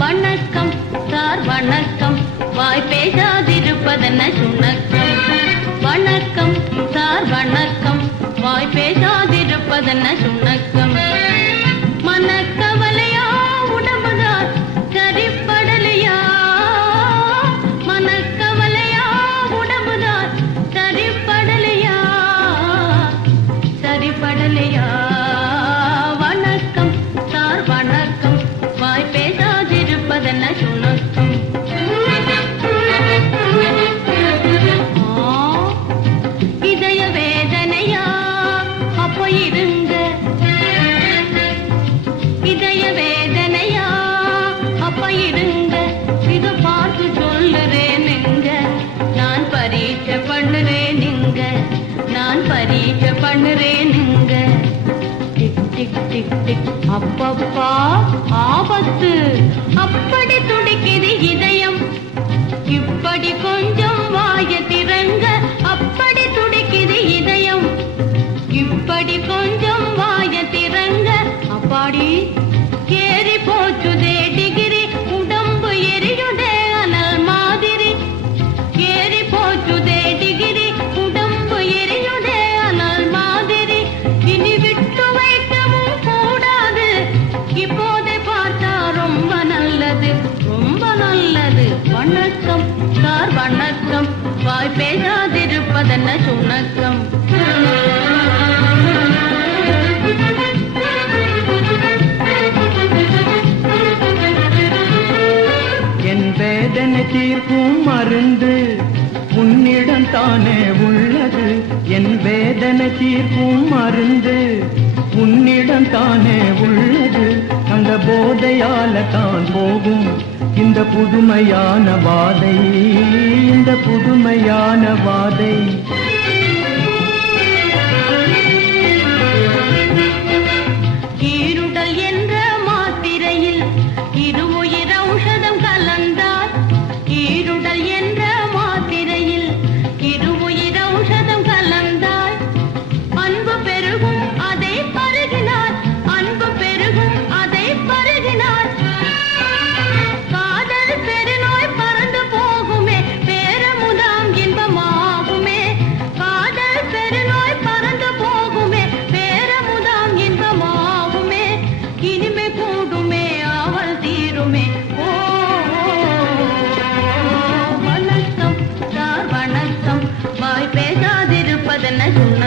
வணக்கம் சார் வணக்கம், வாய் பேசாதிருப்பதென்ன சுணக்கம். வணக்கம் சார் வணக்கம், வாய் பேசாதிருப்பதென்ன சுணக்கம். மனக்கவலையா உடம்புதான் சரிப்படலையா, மனக்கவலையா உடம்புதான் சரிப்படலையா, சரிப்படலையா. வணக்கம் சார் வணக்கம், வாய் பேசாதிருப்பதென்ன சுணக்கம். இதய வேதனையா அப்ப இருங்க, இதய வேதனையா அப்ப இருங்க, இத பார்த்து சொல்லுறேனுங்க, நான் பரீட்சை பண்ணுறேனுங்க, நான் பரீட்சை பண்ணுறேனுங்க. டிக் டிக் டிக் டிக் அப்பப்பா ஆபத்து, அப்படி துடிக்குது இதயம், இப்படி கொஞ்சம் வாய திறங்க, அப்படி துடிக்குது இதயம், இப்படி கொஞ்சம் வாய திறங்க. அப்பாடி ஏறி போச்சுதே டிகிரி, உடம்பு எரியுதே அனல் மாதிரி, ஏறி போச்சுதே டிகிரி, உடம்பு எரியுதே அனல் மாதிரி. இனி விட்டு வைக்கவும் கூடாது, இப்போதே பார்த்தா ரொம்ப நல்லது, ரொம்ப நல்லது. வணக்கம் சார் வணக்கம், வாய் பேசாதிருப்பதென்ன சுணக்கம். என் வேதனை தீர்க்கும் மருந்து உன்னிடம் தானே உள்ளது, என் வேதனை தீர்க்கும் மருந்து உன்னிடம் தானே உள்ளது. அந்த போதையால தான் போகும் இந்த புதுமையான வாதை, இந்த புதுமையான வாதை. ஈருடல் என்ற மாத்திரையில் இருவுயிர் ஔஷதம் கலந்தார், ஈருடல் என்ற மாத்திரையில் இருவுயிர் ஔஷதம் கலந்தார். அன்பு பெருகும் அதை பருகினார், அன்பு பெருகும் அதை பருகினார். காதல் பெருநோய் பறந்து போகுமே, பேரமுதாம் இன்பமாகுமே, காதல் பெருநோய் பறந்து போகுமே, பேரமுதாம் இன்பமாகுமே. இனிமே கூடுமே அவள் தீருமே. ஓ வணக்கம் சார் வணக்கம், வாய் பேசாதிருப்பதென்ன சுண்ண